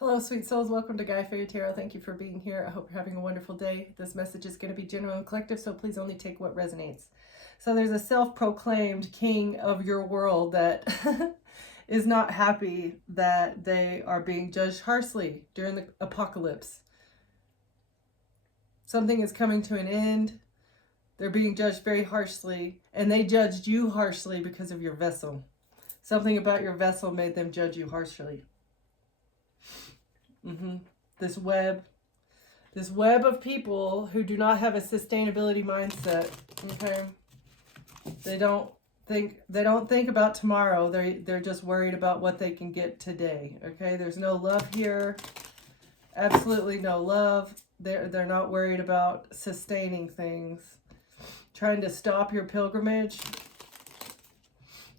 Hello, sweet souls. Welcome to Guy Fairy Tarot. Thank you for being here. I hope you're having a wonderful day. This message is going to be general and collective, so please only take what resonates. So there's a self-proclaimed king of your world that is not happy that they are being judged harshly during the apocalypse. Something is coming to an end. They're being judged very harshly, and they judged you harshly because of your vessel. Something about your vessel made them judge you harshly. This web of people who do not have a sustainability mindset. Okay, they don't think about tomorrow. They're just worried about what they can get today. Okay, there's no love here. Absolutely no love. They're not worried about sustaining things. Trying to stop your pilgrimage.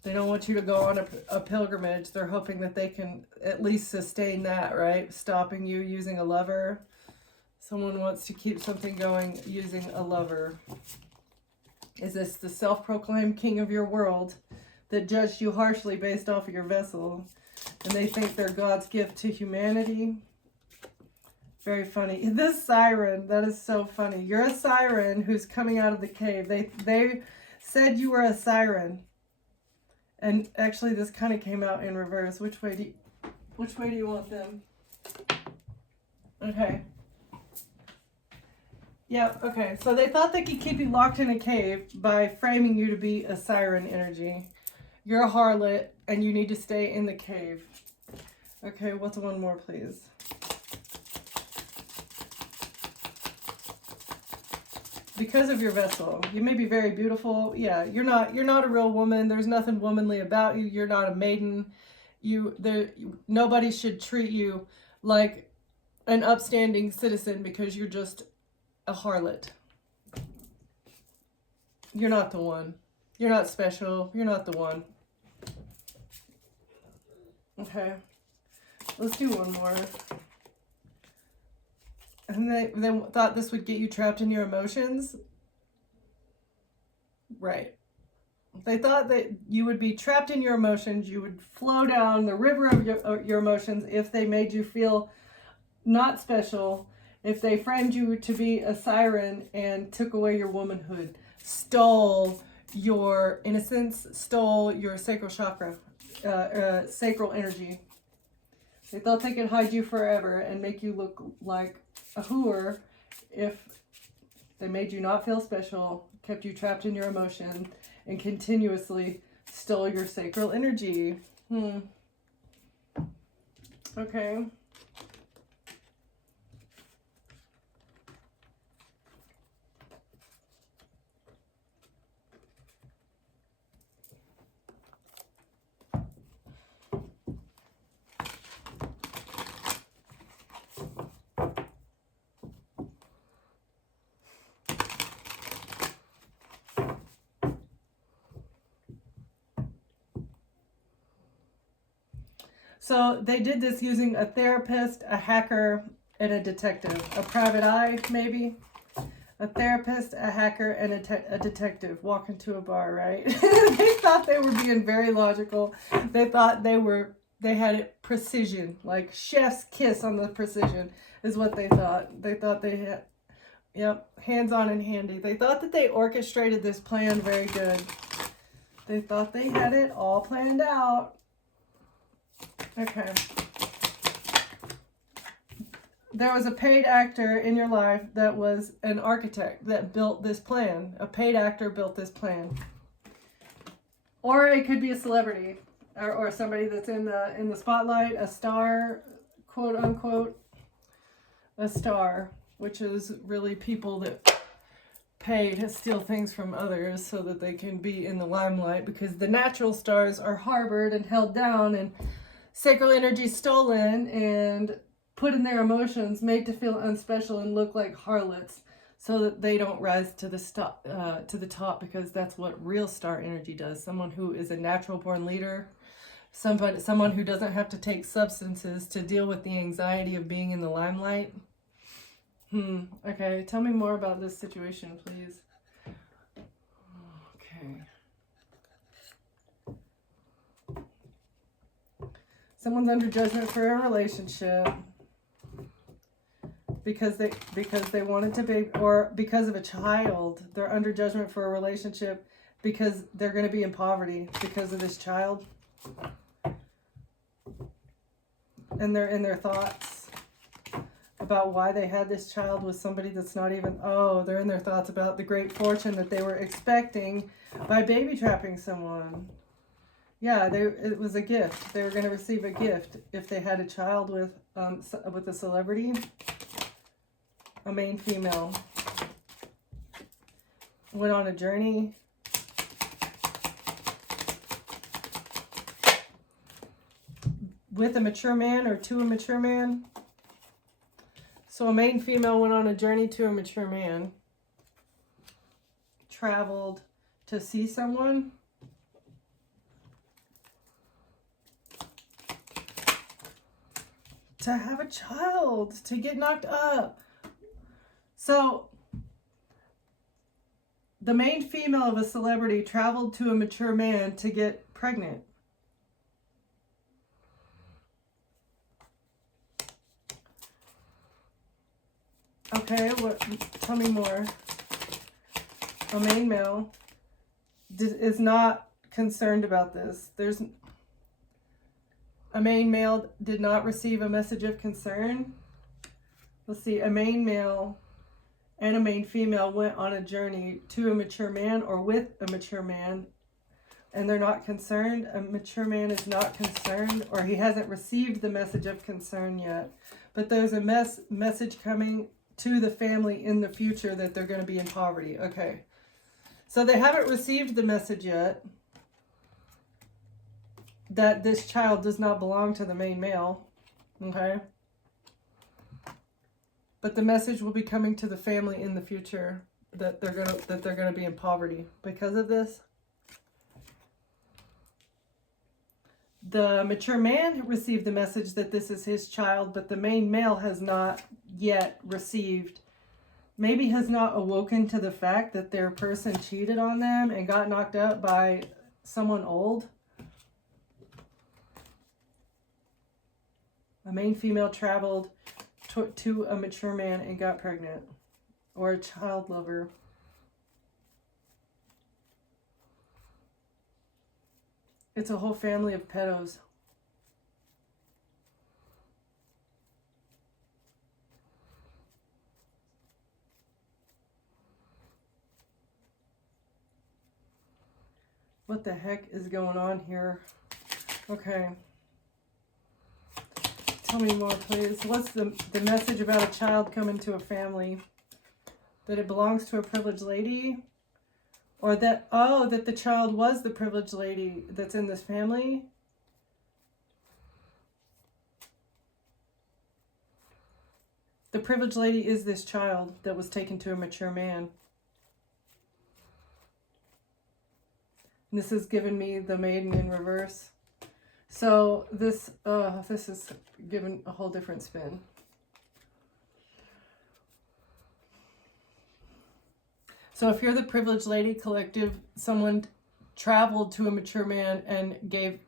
They don't want you to go on a pilgrimage. They're hoping that they can at least sustain that, right? Stopping you using a lover. Someone wants to keep something going using a lover. Is this the self-proclaimed king of your world that judged you harshly based off of your vessel? And they think they're God's gift to humanity? Very funny. This siren, that is so funny. You're a siren who's coming out of the cave. They said you were a siren. And actually, this kind of came out in reverse. Which way do you want them? Okay. Yeah, okay. So they thought they could keep you locked in a cave by framing you to be a siren energy. You're a harlot, and you need to stay in the cave. Okay, what's one more, please? Because of your vessel. You may be very beautiful. Yeah, you're not a real woman. There's nothing womanly about you. You're not a maiden. Nobody should treat you like an upstanding citizen because you're just a harlot. You're not the one. You're not special. You're not the one. Okay. Let's do one more. And they thought this would get you trapped in your emotions. Right. They thought that you would be trapped in your emotions. You would flow down the river of your emotions if they made you feel not special. If they framed you to be a siren and took away your womanhood. Stole your innocence. Stole your sacral chakra. Sacral energy. They thought they could hide you forever and make you look like a hooer if they made you not feel special, kept you trapped in your emotion, and continuously stole your sacral energy. Okay. So they did this using a therapist, a hacker, and a detective. A private eye, maybe. A therapist, a hacker, and a detective walk into a bar, right? They thought they were being very logical. They thought they had it precision, like chef's kiss on the precision is what they thought. They thought they had, yep, hands-on and handy. They thought that they orchestrated this plan very good. They thought they had it all planned out. Okay. There was a paid actor in your life that was an architect that built this plan. A paid actor built this plan. Or it could be a celebrity or somebody that's in the spotlight, a star, quote unquote, a star, which is really people that pay to steal things from others so that they can be in the limelight, because the natural stars are harbored and held down and sacral energy stolen and put in their emotions, made to feel unspecial and look like harlots, so that they don't rise to the top, because that's what real star energy does. Someone who is a natural born leader, someone who doesn't have to take substances to deal with the anxiety of being in the limelight. Okay, tell me more about this situation, please. Okay. Someone's under judgment for a relationship. because they wanted to be, or because of a child. They're under judgment for a relationship because they're going to be in poverty because of this child. And they're in their thoughts about why they had this child with somebody that's not even, they're in their thoughts about the great fortune that they were expecting by baby trapping someone. Yeah, it was a gift. They were going to receive a gift if they had a child with a celebrity. A main female went on a journey. With a mature man or to a mature man. So a main female went on a journey to a mature man. Traveled to see someone. To have a child. To get knocked up. So the main female of a celebrity traveled to a mature man to get pregnant. Okay, tell me more. A main male is not concerned about this. A main male did not receive a message of concern. Let's see, a main male and a main female went on a journey to a mature man or with a mature man, and they're not concerned. A mature man is not concerned, or he hasn't received the message of concern yet. But there's a message coming to the family in the future that they're going to be in poverty. Okay. So they haven't received the message yet that this child does not belong to the main male. Okay. But the message will be coming to the family in the future that they're going to be in poverty because of this. The mature man received the message that this is his child, but the main male has not yet received, maybe has not awoken to the fact that their person cheated on them and got knocked up by someone old. A main female traveled to a mature man and got pregnant, or a child lover. It's a whole family of pedos. What the heck is going on here? Okay. Tell me more, please. What's the message about a child coming to a family? That it belongs to a privileged lady? Or that, that the child was the privileged lady that's in this family? The privileged lady is this child that was taken to a mature man. And this has given me the maiden in reverse. So this is given a whole different spin. So if you're the privileged lady collective, someone traveled to a mature man and gave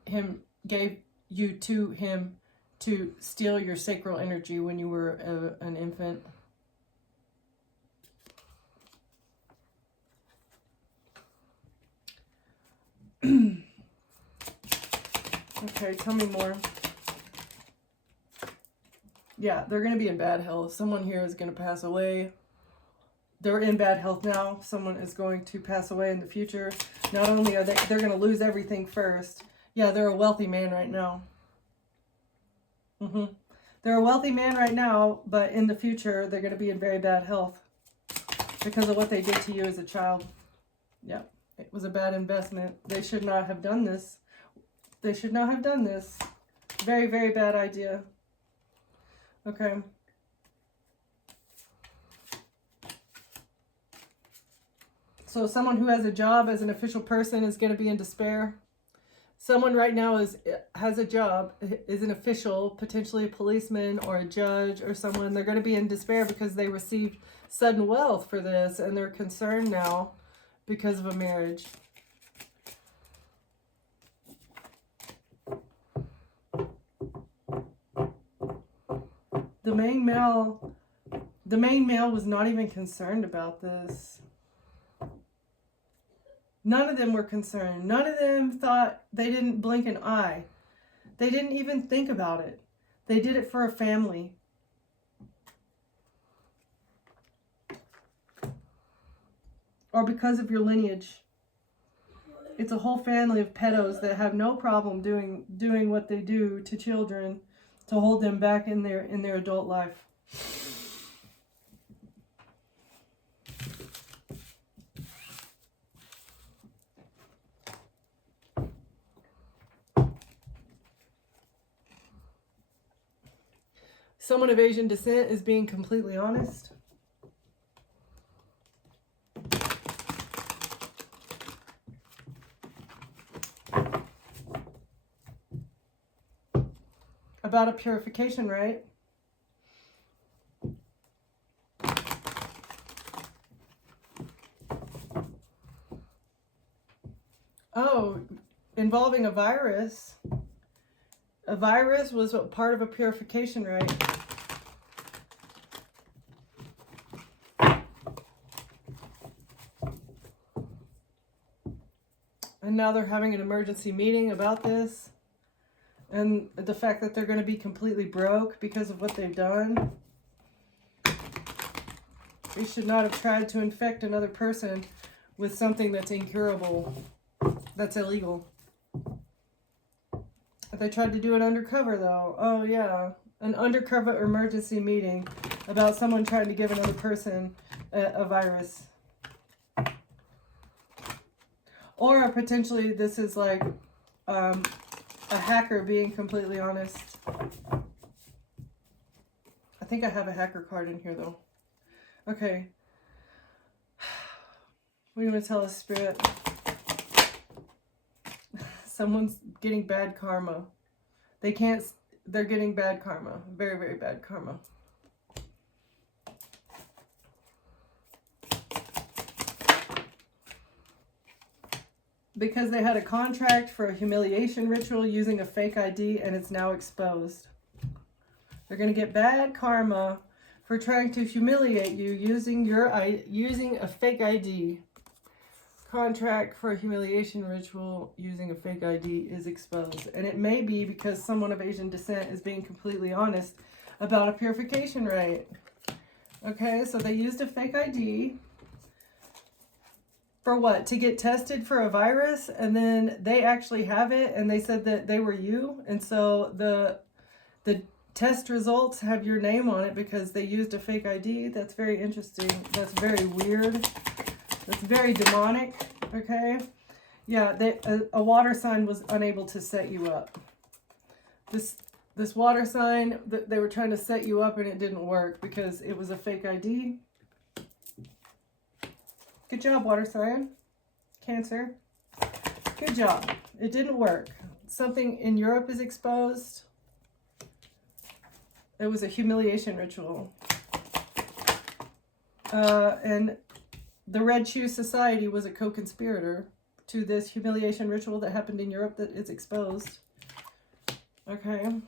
you to him to steal your sacral energy when you were an infant. Okay, tell me more. Yeah, they're going to be in bad health. Someone here is going to pass away. They're in bad health now. Someone is going to pass away in the future. Not only are they're going to lose everything first. Yeah, they're a wealthy man right now. They're a wealthy man right now, but in the future, they're going to be in very bad health because of what they did to you as a child. Yeah, it was a bad investment. They should not have done this. They should not have done this. Very, very bad idea. Okay. So someone who has a job as an official person is going to be in despair. Someone right now has a job, is an official, potentially a policeman or a judge or someone. They're going to be in despair because they received sudden wealth for this, and they're concerned now because of a marriage. The main male The main male was not even concerned about this. None of them were concerned. None of them thought, they didn't blink an eye. They didn't even think about it. They did it for a family. Or because of your lineage. It's a whole family of pedos that have no problem doing what they do to children to hold them back in their adult life. Someone of Asian descent is being completely honest. About a purification rite. Oh, involving a virus. A virus was a part of a purification rite. And now they're having an emergency meeting about this. And the fact that they're going to be completely broke because of what they've done. They should not have tried to infect another person with something that's incurable. That's illegal. They tried to do it undercover, though. Oh, yeah. An undercover emergency meeting about someone trying to give another person a virus. Or potentially this is like a hacker being completely honest. I think I have a hacker card in here, though. Okay. What are you going to tell us, Spirit? Someone's getting bad karma. They're getting bad karma. Very, very bad karma. Because they had a contract for a humiliation ritual using a fake ID and it's now exposed. They're going to get bad karma for trying to humiliate you using a fake ID. Contract for a humiliation ritual using a fake ID is exposed. And it may be because someone of Asian descent is being completely honest about a purification rite. Okay, so they used a fake ID. For what? To get tested for a virus, and then they actually have it, and they said that they were you, and so the test results have your name on it because they used a fake ID. That's very interesting. That's very weird. That's very demonic. Okay, yeah. A water sign was unable to set you up. This water sign, they were trying to set you up, and it didn't work because it was a fake ID. Good job, water sign. Cancer. Good job. It didn't work. Something in Europe is exposed. It was a humiliation ritual. And the Red Shoe Society was a co-conspirator to this humiliation ritual that happened in Europe that is exposed. Okay.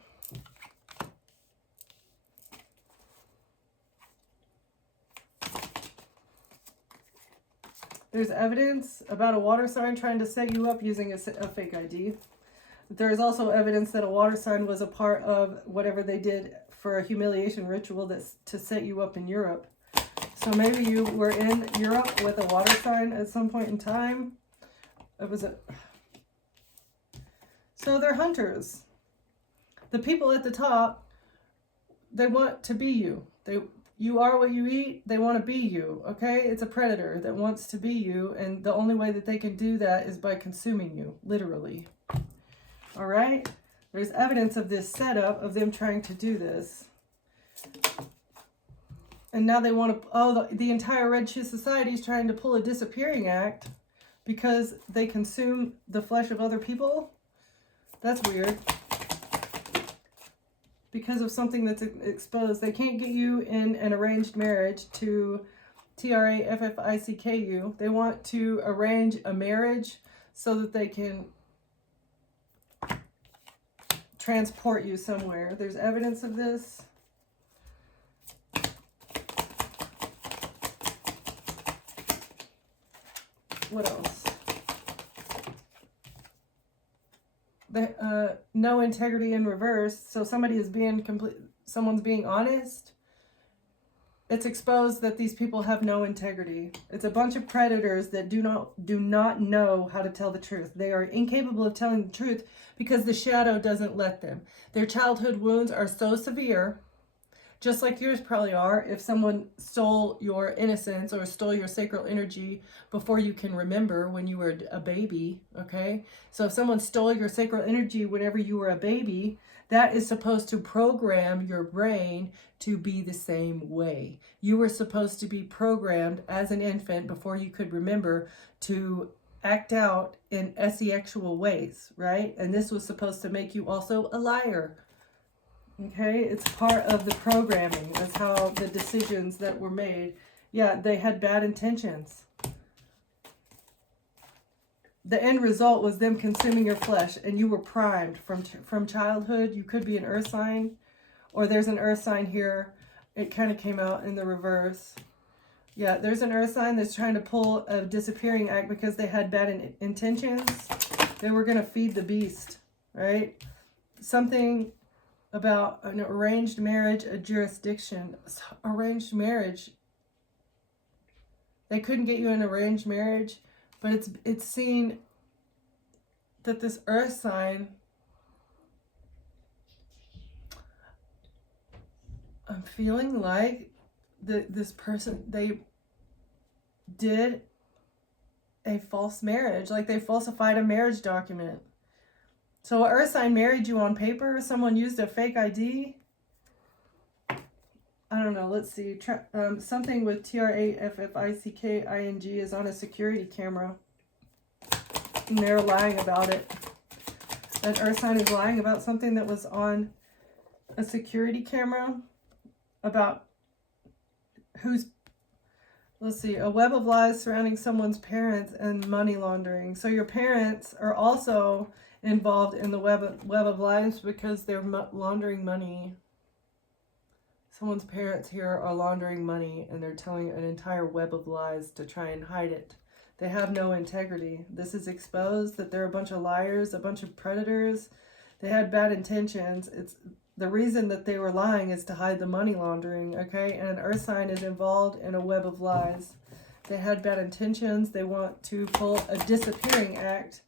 There's evidence about a water sign trying to set you up using a fake ID. There is also evidence that a water sign was a part of whatever they did for a humiliation ritual that's to set you up in Europe. So maybe you were in Europe with a water sign at some point in time. So they're hunters. The people at the top, they want to be you. You are what you eat. They want to be you, okay? It's a predator that wants to be you, and the only way that they can do that is by consuming you, literally. All right? There's evidence of this setup of them trying to do this. And now they want to, the entire Red Shoe Society is trying to pull a disappearing act because they consume the flesh of other people. That's weird. Because of something that's exposed. They can't get you in an arranged marriage to TRAFFICKU. They want to arrange a marriage so that they can transport you somewhere. There's evidence of this. What else? No integrity in reverse. So somebody is being someone's being honest. It's exposed that these people have no integrity. It's a bunch of predators that do not know how to tell the truth. They are incapable of telling the truth because the shadow doesn't let them. Their childhood wounds are so severe, just like yours probably are, if someone stole your innocence or stole your sacral energy before you can remember when you were a baby, okay? So if someone stole your sacral energy whenever you were a baby, that is supposed to program your brain to be the same way. You were supposed to be programmed as an infant before you could remember to act out in asexual ways, right? And this was supposed to make you also a liar. Okay, it's part of the programming. That's how the decisions that were made. Yeah, they had bad intentions. The end result was them consuming your flesh, and you were primed from childhood. You could be an earth sign, or there's an earth sign here. It kind of came out in the reverse. Yeah, there's an earth sign that's trying to pull a disappearing act because they had bad intentions. They were going to feed the beast, right? Something about an arranged marriage, a jurisdiction. Arranged marriage. They couldn't get you an arranged marriage, but it's seen that this earth sign, I'm feeling like this person, they did a false marriage, like they falsified a marriage document. So an earth sign married you on paper. Someone used a fake ID. I don't know. Let's see. Something with TRAFFICKING is on a security camera. And they're lying about it. That earth sign is lying about something that was on a security camera. About let's see, a web of lies surrounding someone's parents and money laundering. So your parents are also involved in the web of lies because they're laundering money. Someone's parents here are laundering money, and they're telling an entire web of lies to try and hide it. They have no integrity. This is exposed that they're a bunch of liars, a bunch of predators. They had bad intentions. It's the reason that they were lying is to hide the money laundering, okay? And an earth sign is involved in a web of lies. They had bad intentions. They want to pull a disappearing act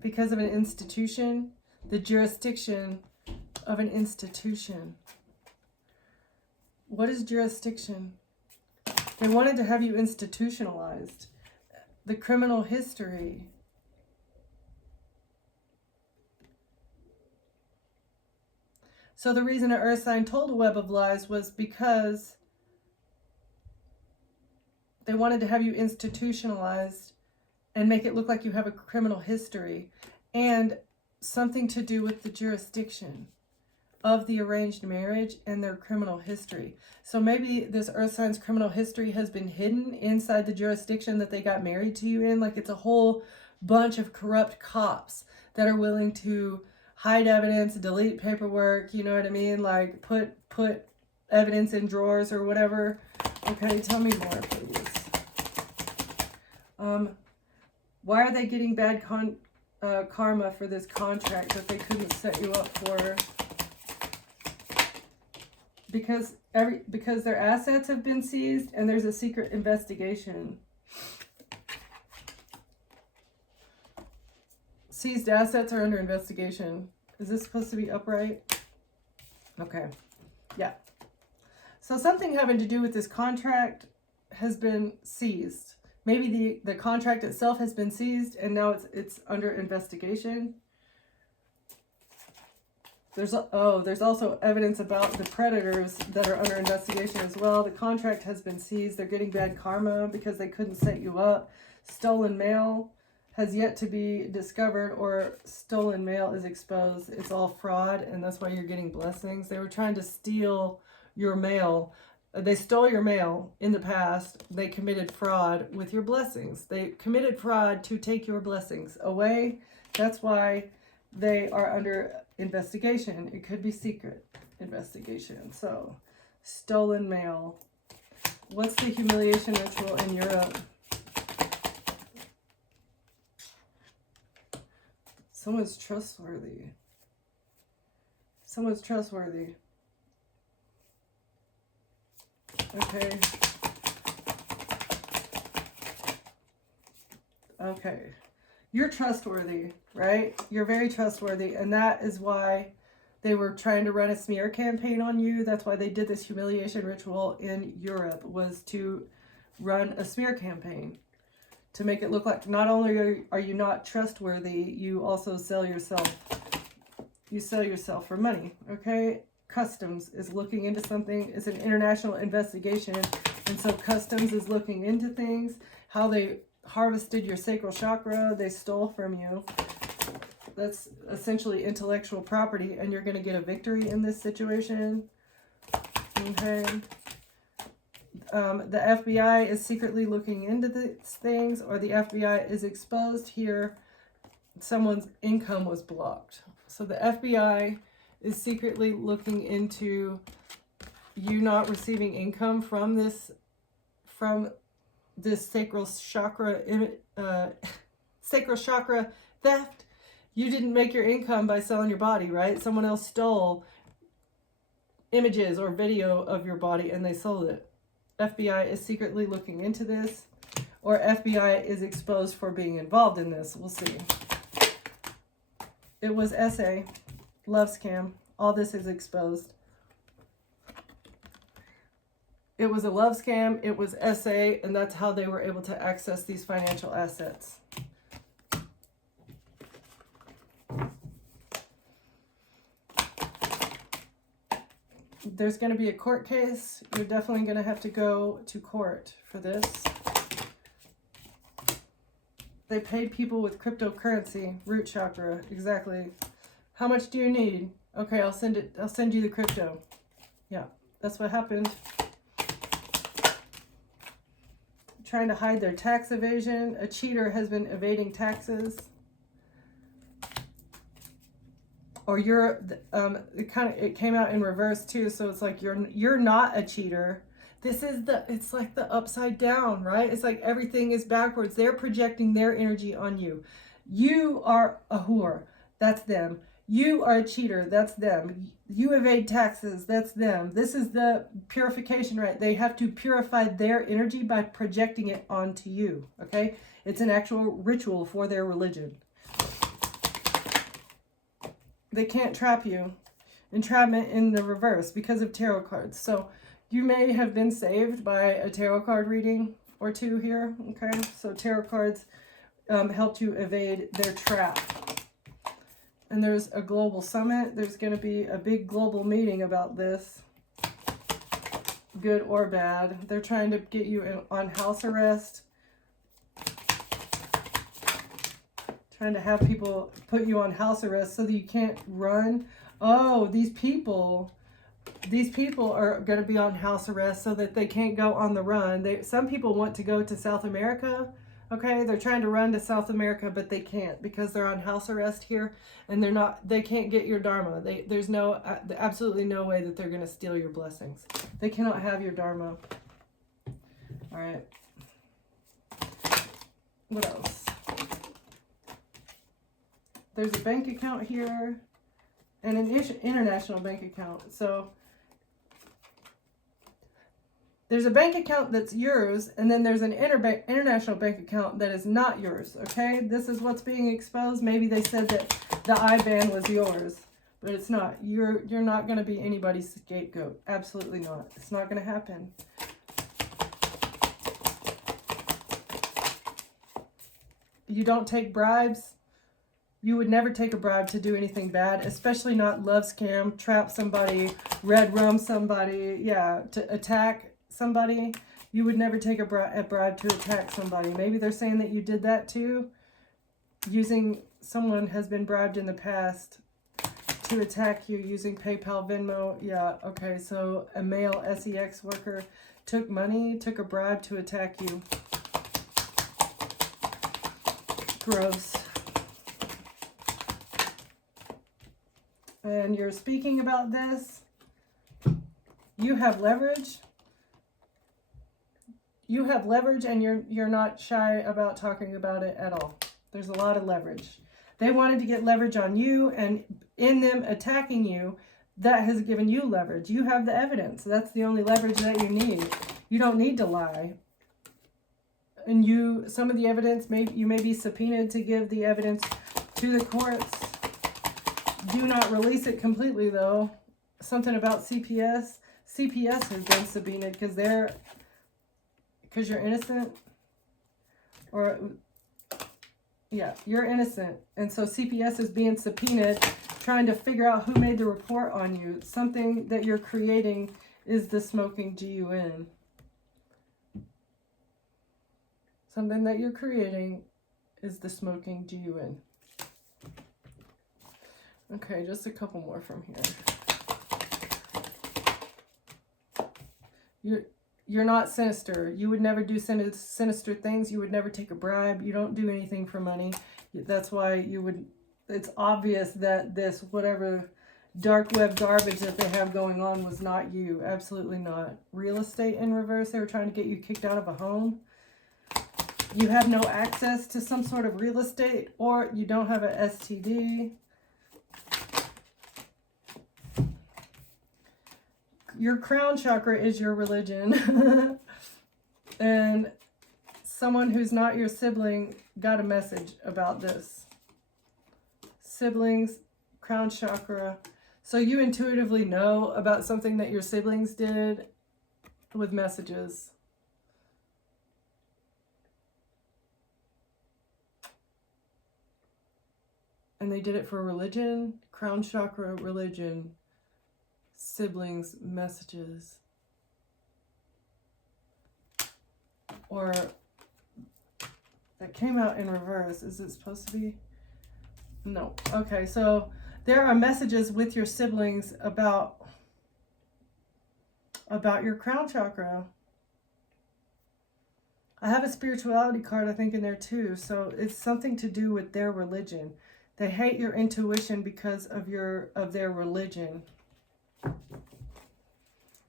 because of an institution, the jurisdiction of an institution. What is jurisdiction? They wanted to have you institutionalized. The criminal history. So the reason an earth sign told a web of lies was because they wanted to have you institutionalized and make it look like you have a criminal history and something to do with the jurisdiction of the arranged marriage and their criminal history. So maybe this earth sign's criminal history has been hidden inside the jurisdiction that they got married to you in. Like it's a whole bunch of corrupt cops that are willing to hide evidence, delete paperwork, you know what I mean? Like put evidence in drawers or whatever. Okay, tell me more, please. Why are they getting bad karma for this contract that they couldn't set you up for? Because their assets have been seized and there's a secret investigation. Seized assets are under investigation. Is this supposed to be upright? Okay. Yeah. So something having to do with this contract has been seized. Maybe the contract itself has been seized and now it's under investigation. There's also evidence about the predators that are under investigation as well. The contract has been seized. They're getting bad karma because they couldn't set you up. Stolen mail has yet to be discovered, or stolen mail is exposed. It's all fraud, and that's why you're getting blessings. They were trying to steal your mail. They stole your mail in the past. They committed fraud with your blessings. They committed fraud to take your blessings away. That's why they are under investigation. It could be secret investigation. So, stolen mail. What's the humiliation ritual in Europe? Someone's trustworthy. Someone's trustworthy. Okay. Okay. You're trustworthy, right? You're very trustworthy. And that is why they were trying to run a smear campaign on you. That's why they did this humiliation ritual in Europe, was to run a smear campaign. To make it look like not only are you not trustworthy, you also sell yourself. You sell yourself for money, okay? Customs is looking into something. It's an international investigation. And so Customs is looking into things. How they harvested your sacral chakra. They stole from you. That's essentially intellectual property. And you're going to get a victory in this situation. Okay. The FBI is secretly looking into these things, or the FBI is exposed here. Someone's income was blocked. So the FBI is secretly looking into you not receiving income from this sacral chakra theft. You didn't make your income by selling your body, right? Someone else stole images or video of your body and they sold it. FBI is secretly looking into this, or FBI is exposed for being involved in this. We'll see. It was SA, love scam. All this is exposed. It was a love scam. It was SA, and that's how they were able to access these financial assets. There's going to be a court case. You're definitely going to have to go to court for this. They paid people with cryptocurrency, root chakra, exactly. How much do you need? Okay, I'll send you the crypto. Yeah, that's what happened. Trying to hide their tax evasion. A cheater has been evading taxes. Or you're it came out in reverse too, so it's like you're not a cheater. This is it's like the upside down, right? It's like everything is backwards. They're projecting their energy on you. You are a whore. That's them. You are a cheater. That's them. You evade taxes. That's them. This is the purification, right? They have to purify their energy by projecting it onto you, okay? It's an actual ritual for their religion. They can't trap you. Entrapment in the reverse because of tarot cards. So you may have been saved by a tarot card reading or two here. Okay, so tarot cards helped you evade their trap. And there's a global summit. There's going to be a big global meeting about this. Good or bad. They're trying to get you on house arrest. Trying to have people put you on house arrest so that you can't run. Oh, these people are going to be on house arrest so that they can't go on the run. Some people want to go to South America. Okay, they're trying to run to South America, but they can't because they're on house arrest here, and they can't get your dharma. There's absolutely no way that they're going to steal your blessings. They cannot have your dharma. All right. What else? There's a bank account here and an international bank account. So there's a bank account that's yours, and then there's an international bank account that is not yours, okay? This is what's being exposed. Maybe they said that the IBAN was yours, but it's not. You're not going to be anybody's scapegoat. Absolutely not. It's not going to happen. You don't take bribes. You would never take a bribe to do anything bad, especially not love scam, trap somebody, red rum somebody, yeah, to attack somebody. You would never take a bribe to attack somebody. Maybe they're saying that you did that too. Someone has been bribed in the past to attack you using PayPal, Venmo. Yeah, okay, so a male SEX worker took a bribe to attack you. Gross. And you're speaking about this. You have leverage. You have leverage, and you're not shy about talking about it at all. There's a lot of leverage. They wanted to get leverage on you, and in them attacking you, that has given you leverage. You have the evidence. That's the only leverage that you need. You don't need to lie. And some of the evidence, you may be subpoenaed to give the evidence to the courts. Do not release it completely, though. Something about CPS. CPS has been subpoenaed because you're innocent. Or, yeah, you're innocent. And so CPS is being subpoenaed, trying to figure out who made the report on you. Something that you're creating is the smoking GUN. Something that you're creating is the smoking GUN. Okay, just a couple more from here. You're not sinister. You would never do sinister things. You would never take a bribe. You don't do anything for money. That's why it's obvious that this whatever dark web garbage that they have going on was not you. Absolutely not. Real estate in reverse. They were trying to get you kicked out of a home. You have no access to some sort of real estate, or you don't have an STD. Your crown chakra is your religion. And someone who's not your sibling got a message about this. Siblings, crown chakra. So you intuitively know about something that your siblings did with messages. And they did it for religion, crown chakra, religion, siblings, messages. Or that came out in reverse. Is it supposed to be? No. Okay, so there are messages with your siblings about your crown chakra. I have a spirituality card, I think, in there too. So it's something to do with their religion. They hate your intuition because of their religion.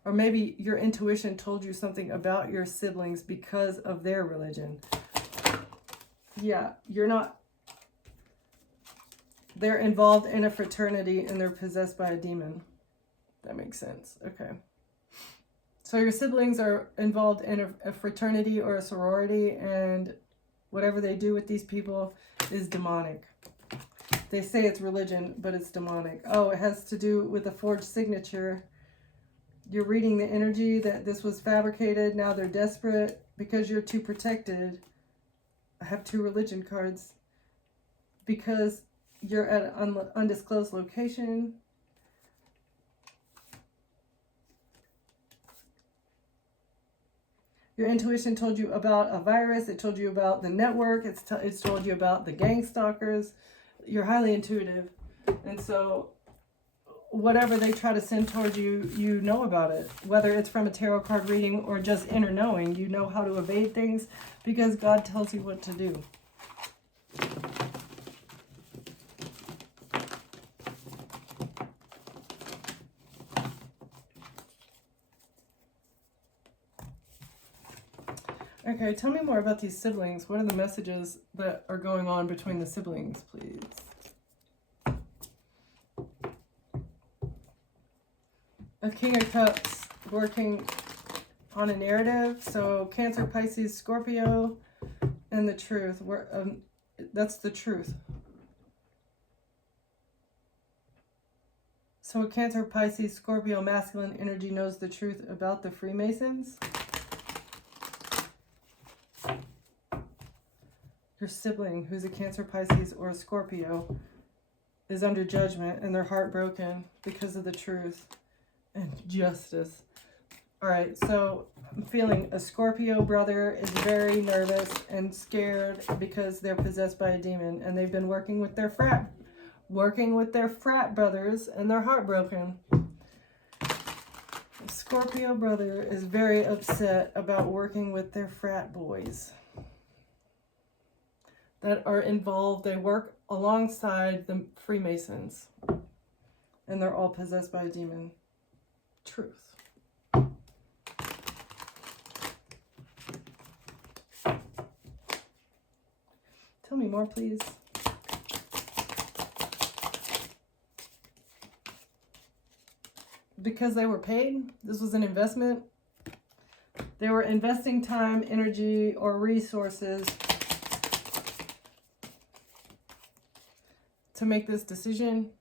Or maybe your intuition told you something about your siblings because of their religion. Yeah, they're involved in a fraternity and they're possessed by a demon. That makes sense. Okay. So your siblings are involved in a fraternity or a sorority, and whatever they do with these people is demonic. They say it's religion, but it's demonic. Oh, it has to do with a forged signature. You're reading the energy that this was fabricated. Now they're desperate because you're too protected. I have 2 religion cards. Because you're at an undisclosed location. Your intuition told you about a virus. It told you about the network. It's told you about the gang stalkers. You're highly intuitive. And so whatever they try to send towards you, you know about it. Whether it's from a tarot card reading or just inner knowing, you know how to evade things because God tells you what to do. Okay, tell me more about these siblings. What are the messages that are going on between the siblings, please? A King of Cups working on a narrative. So Cancer, Pisces, Scorpio, and the truth. That's the truth. So a Cancer, Pisces, Scorpio masculine energy knows the truth about the Freemasons. Your sibling, who's a Cancer, Pisces, or a Scorpio, is under judgment and they're heartbroken because of the truth and justice. All right, so I'm feeling a Scorpio brother is very nervous and scared because they're possessed by a demon, and they've been working with their frat brothers, and they're heartbroken. A Scorpio brother is very upset about working with their frat boys that are involved. They work alongside the Freemasons, and they're all possessed by a demon. Truth. Tell me more, please. because they were paid. This was an investment. They were investing time, energy, or resources to make this decision.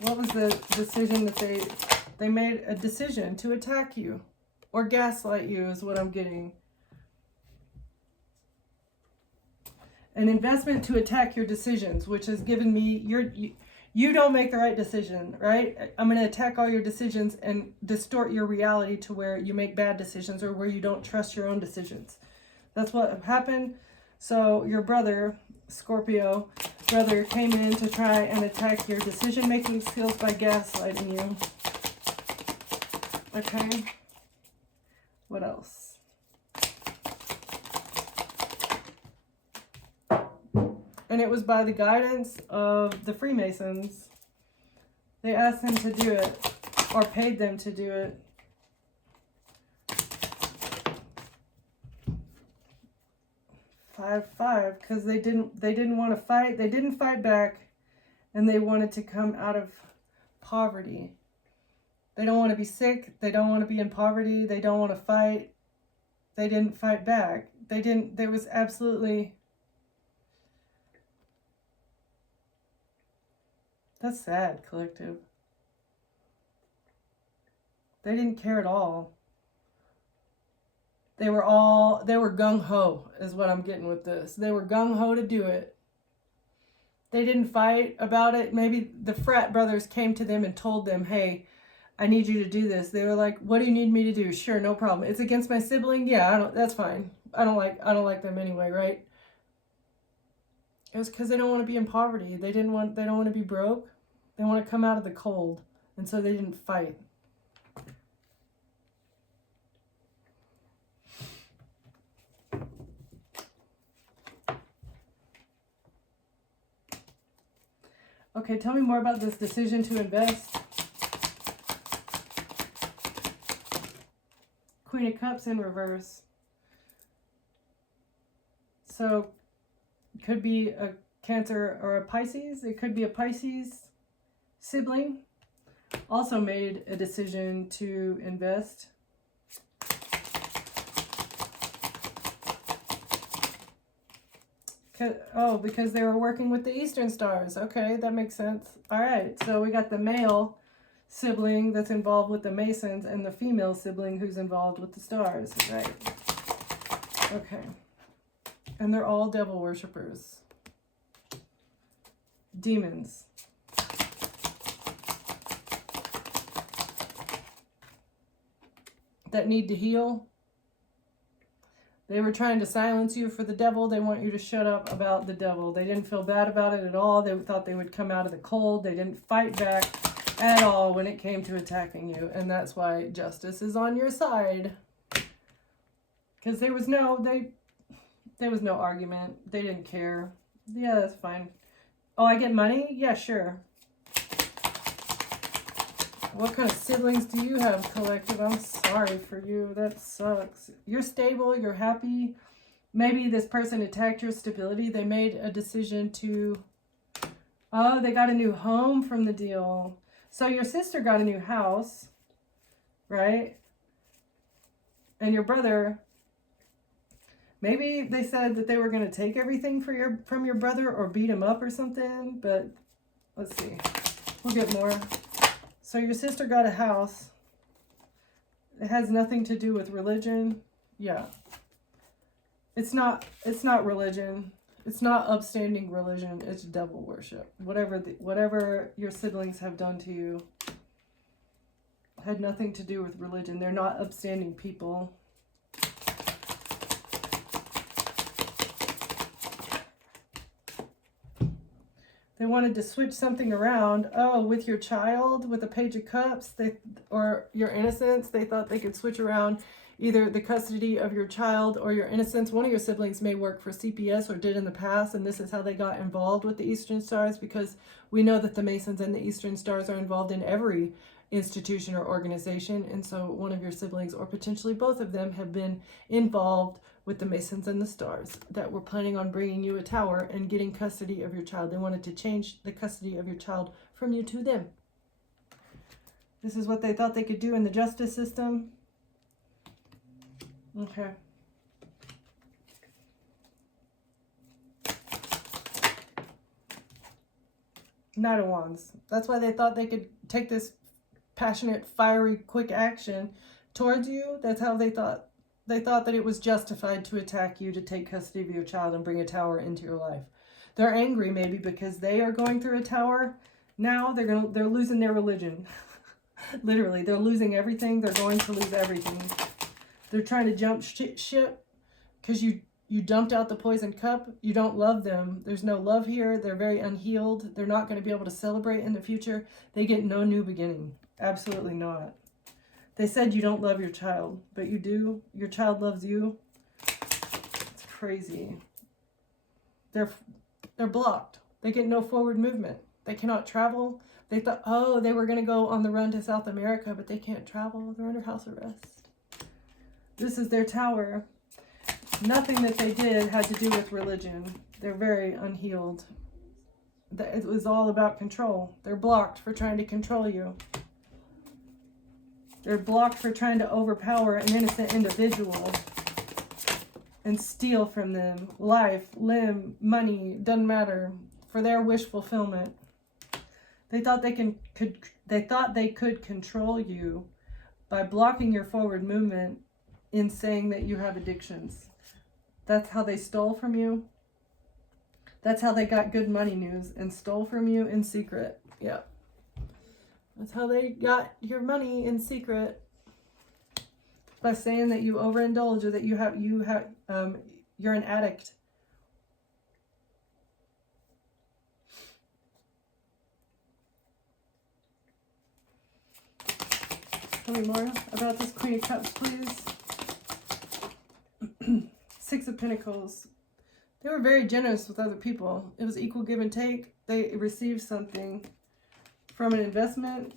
What was the decision that they made? A decision to attack you or gaslight you is what I'm getting. An investment to attack your decisions, which has given me you don't make the right decision, right? I'm going to attack all your decisions and distort your reality to where you make bad decisions or where you don't trust your own decisions. That's what happened. So your brother, Scorpio brother, came in to try and attack your decision-making skills by gaslighting you. Okay. What else? And it was by the guidance of the Freemasons. They asked him to do it, or paid them to do it. Five, because they didn't want to fight. They didn't fight back, and they wanted to come out of poverty. They don't want to be sick. They don't want to be in poverty. They don't want to fight. They didn't fight back. There was absolutely... That's sad, collective. They didn't care at all. They were gung-ho, is what I'm getting with this. They were gung-ho to do it. They didn't fight about it. Maybe the frat brothers came to them and told them, hey, I need you to do this. They were like, what do you need me to do? Sure, no problem. It's against my sibling? Yeah, that's fine. I don't like them anyway, right? It was because they don't want to be in poverty. They don't want to be broke. They want to come out of the cold. And so they didn't fight. Okay, tell me more about this decision to invest. Queen of Cups in reverse. So, it could be a Cancer or a Pisces. It could be a Pisces sibling. Also made a decision to invest. Oh, because they were working with the Eastern Stars. Okay, that makes sense. All right, so we got the male sibling that's involved with the Masons and the female sibling who's involved with the stars, right? Okay. And they're all devil worshippers. Demons. That need to heal. They were trying to silence you for the devil. They want you to shut up about the devil. They didn't feel bad about it at all. They thought they would come out of the cold. They didn't fight back at all when it came to attacking you. And that's why justice is on your side. Because there was no argument. They didn't care. Yeah, that's fine. Oh, I get money? Yeah, sure. What kind of siblings do you have, collective? I'm sorry for you. That sucks. You're stable. You're happy. Maybe this person attacked your stability. They made a decision to... Oh, they got a new home from the deal. So your sister got a new house, right? And your brother... Maybe they said that they were going to take everything from your brother or beat him up or something. But let's see. We'll get more. So your sister got a house. It has nothing to do with religion. Yeah. It's not religion. It's not upstanding religion. It's devil worship. Whatever your siblings have done to you had nothing to do with religion. They're not upstanding people. They wanted to switch something around. Oh, with your child, with a Page of Cups, or your innocence, they thought they could switch around either the custody of your child or your innocence. One of your siblings may work for CPS or did in the past, and this is how they got involved with the Eastern Stars, because we know that the Masons and the Eastern Stars are involved in every institution or organization, and so one of your siblings, or potentially both of them, have been involved with the Masons and the Stars that were planning on bringing you a tower and getting custody of your child. They wanted to change the custody of your child from you to them. This is what they thought they could do in the justice system. Okay. Knight of Wands. That's why they thought they could take this passionate, fiery, quick action towards you. That's how they thought. They thought that it was justified to attack you, to take custody of your child and bring a tower into your life. They're angry maybe because they are going through a tower. Now they're losing their religion. Literally, they're losing everything. They're going to lose everything. They're trying to jump ship because you dumped out the poison cup. You don't love them. There's no love here. They're very unhealed. They're not going to be able to celebrate in the future. They get no new beginning. Absolutely not. They said you don't love your child, but you do. Your child loves you. It's crazy. They're blocked. They get no forward movement. They cannot travel. They thought, oh, they were going to go on the run to South America, but they can't travel. They're under house arrest. This is their tower. Nothing that they did had to do with religion. They're very unhealed. It was all about control. They're blocked for trying to control you. They're blocked for trying to overpower an innocent individual and steal from them life, limb, money, doesn't matter, for their wish fulfillment. They thought they could control you by blocking your forward movement in saying that you have addictions. That's how they stole from you. That's how they got good money news and stole from you in secret. Yeah. That's how they got your money in secret. By saying that you overindulge or that you're an addict. Tell me more about this Queen of Cups, please. Six of Pentacles. They were very generous with other people. It was equal give and take. They received something from an investment.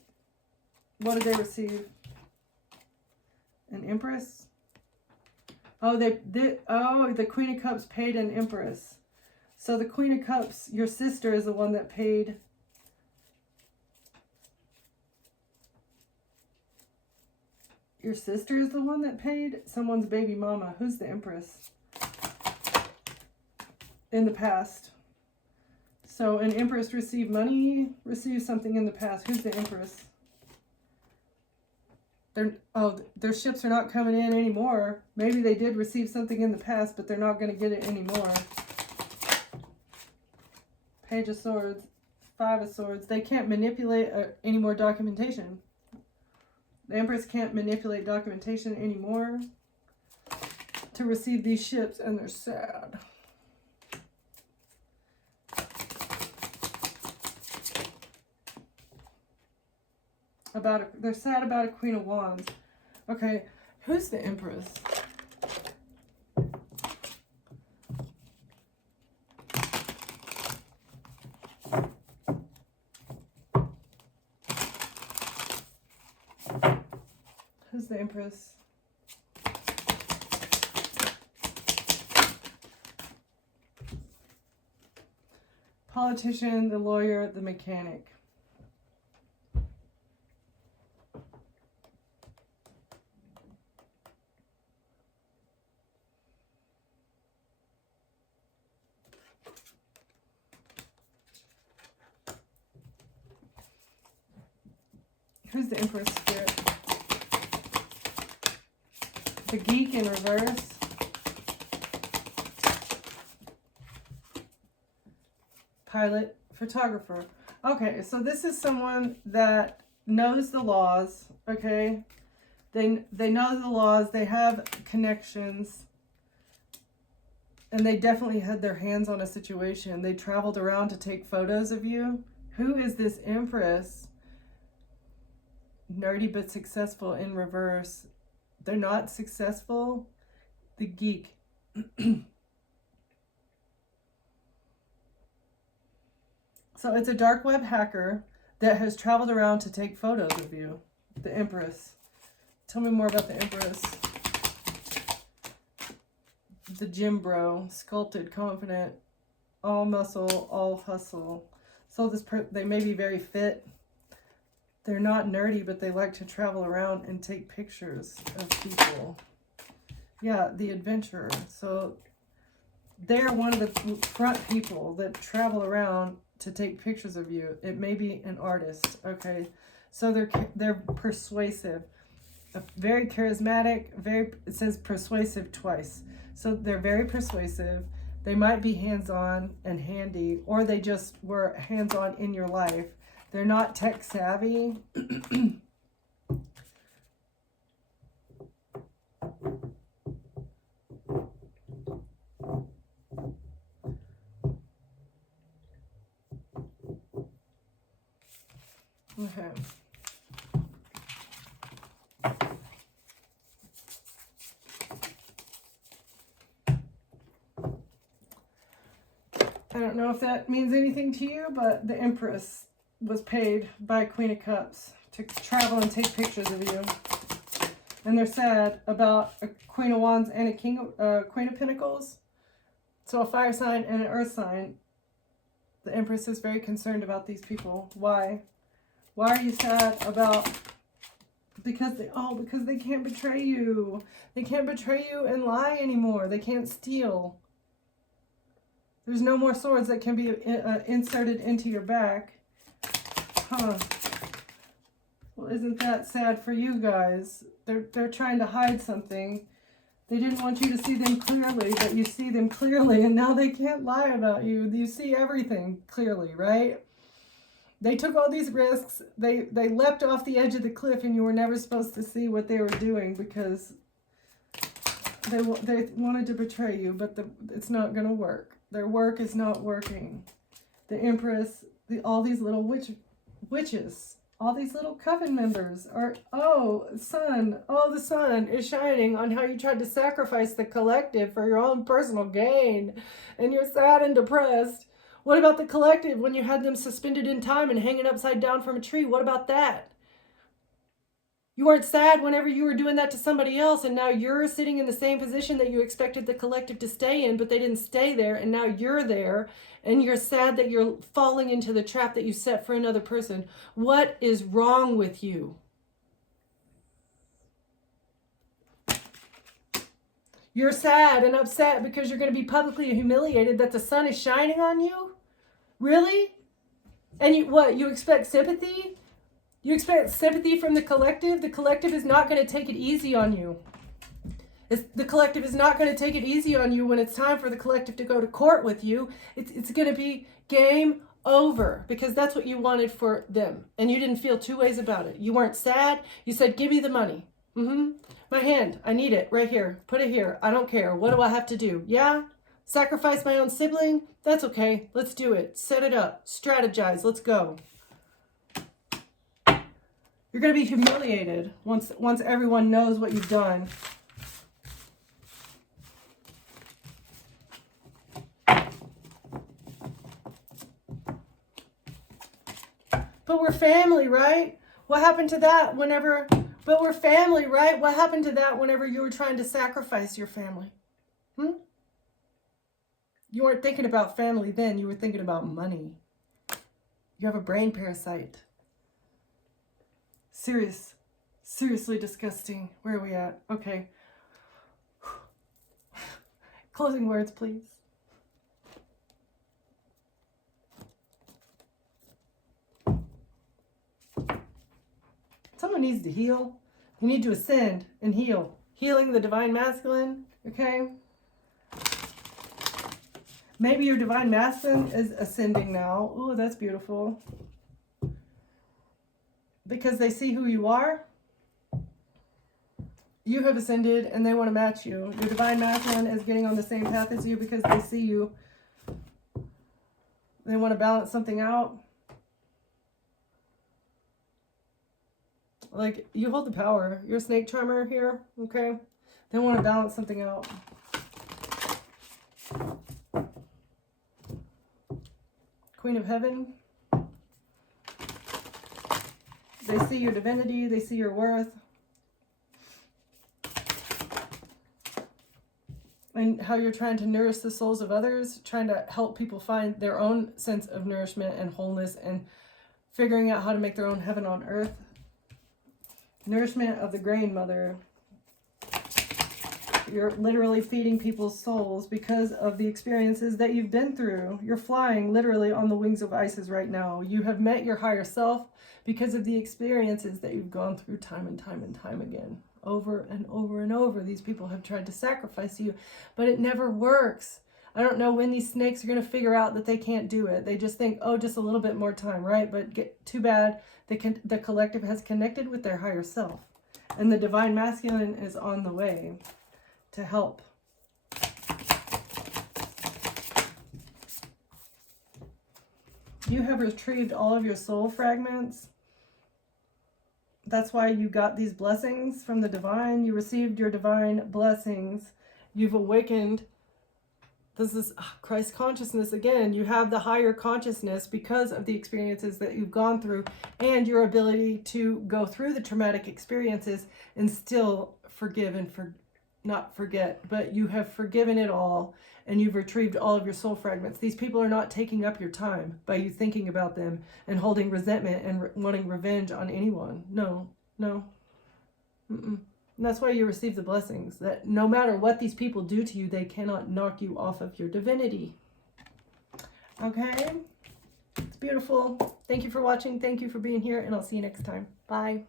What did they receive? An Empress? Oh, the Queen of Cups paid an Empress. So the Queen of Cups, your sister is the one that paid. Your sister is the one that paid someone's baby mama. Who's the Empress? In the past. So an Empress received money, received something in the past. Who's the Empress? Their ships are not coming in anymore. Maybe they did receive something in the past, but they're not going to get it anymore. Page of Swords, Five of Swords. They can't manipulate any more documentation. The Empress can't manipulate documentation anymore to receive these ships, and they're sad. They're sad about a Queen of Wands. Okay, who's the Empress? Who's the Empress? Politician, the lawyer, the mechanic. Who's the Empress spirit? The geek in reverse. Pilot, photographer. Okay, so this is someone that knows the laws, okay? They know the laws, they have connections, and they definitely had their hands on a situation. They traveled around to take photos of you. Who is this Empress? Nerdy but successful in reverse. They're not successful. The geek. So it's a dark web hacker that has traveled around to take photos of you. The Empress. Tell me more about the Empress. the gym bro, sculpted, confident, all muscle, all hustle. So they may be very fit. They're not nerdy, but they like to travel around and take pictures of people. Yeah, the adventurer. So they're one of the front people that travel around to take pictures of you. It may be an artist. Okay, so they're persuasive, very charismatic. It says persuasive twice. So they're very persuasive. They might be hands-on and handy, or they just were hands-on in your life. They're not tech savvy. Okay. I don't know if that means anything to you, but the Empress was paid by Queen of Cups to travel and take pictures of you. And they're sad about a Queen of Wands and a Queen of Pentacles. So a fire sign and an earth sign. The Empress is very concerned about these people. Why? Why are you sad about... Because they can't betray you. They can't betray you and lie anymore. They can't steal. There's no more swords that can be inserted into your back. Huh. Well, isn't that sad for you guys? They're trying to hide something. They didn't want you to see them clearly, but you see them clearly, and now they can't lie about you. You see everything clearly, right? They took all these risks. They leapt off the edge of the cliff, and you were never supposed to see what they were doing because they wanted to betray you, but it's not going to work. Their work is not working. The Empress, all these little witches, all these little coven members are, the sun is shining on how you tried to sacrifice the collective for your own personal gain, and you're sad and depressed. What about the collective when you had them suspended in time and hanging upside down from a tree? What about that? You weren't sad whenever you were doing that to somebody else, and now you're sitting in the same position that you expected the collective to stay in, but they didn't stay there, and now you're there, and you're sad that you're falling into the trap that you set for another person. What is wrong with you? You're sad and upset because you're going to be publicly humiliated that the sun is shining on you? Really? And you expect sympathy? You expect sympathy from the collective? The collective is not going to take it easy on you. The collective is not going to take it easy on you when it's time for the collective to go to court with you. It's going to be game over because that's what you wanted for them. And you didn't feel two ways about it. You weren't sad. You said, give me the money. My hand, I need it right here. Put it here. I don't care. What do I have to do? Yeah? Sacrifice my own sibling? That's okay. Let's do it. Set it up. Strategize. Let's go. You're going to be humiliated once everyone knows what you've done. But we're family, right? What happened to that whenever... But we're family, right? What happened to that whenever you were trying to sacrifice your family? You weren't thinking about family then. You were thinking about money. You have a brain parasite. Seriously disgusting. Where are we at? Okay. Closing words, please. Someone needs to heal. You need to ascend and heal. Healing the divine masculine, okay? Maybe your divine masculine is ascending now. Ooh, that's beautiful. Because they see who you are. You have ascended and they want to match you. Your divine masculine is getting on the same path as you because they see you. They want to balance something out. Like, you hold the power. You're a snake charmer here, okay? They want to balance something out. Queen of Heaven. They see your divinity. They see your worth. and how you're trying to nourish the souls of others, trying to help people find their own sense of nourishment and wholeness, and figuring out how to make their own heaven on earth. Nourishment of the grain mother. You're literally feeding people's souls because of the experiences that you've been through. You're flying literally on the wings of Isis right now. You have met your higher self because of the experiences that you've gone through time and time and time again. Over and over and over. These people have tried to sacrifice you, but it never works. I don't know when these snakes are going to figure out that they can't do it. They just think, oh, just a little bit more time, right? But too bad the collective has connected with their higher self. And the divine masculine is on the way to help. You have retrieved all of your soul fragments. That's why you got these blessings from the divine. You received your divine blessings. You've awakened. This is Christ consciousness again. You have the higher consciousness because of the experiences that you've gone through and your ability to go through the traumatic experiences and still forgive and not forget, but you have forgiven it all and you've retrieved all of your soul fragments. These people are not taking up your time by you thinking about them and holding resentment and wanting revenge on anyone. No. And that's why you receive the blessings, that no matter what these people do to you, they cannot knock you off of your divinity. Okay? It's beautiful. Thank you for watching. Thank you for being here, and I'll see you next time. Bye.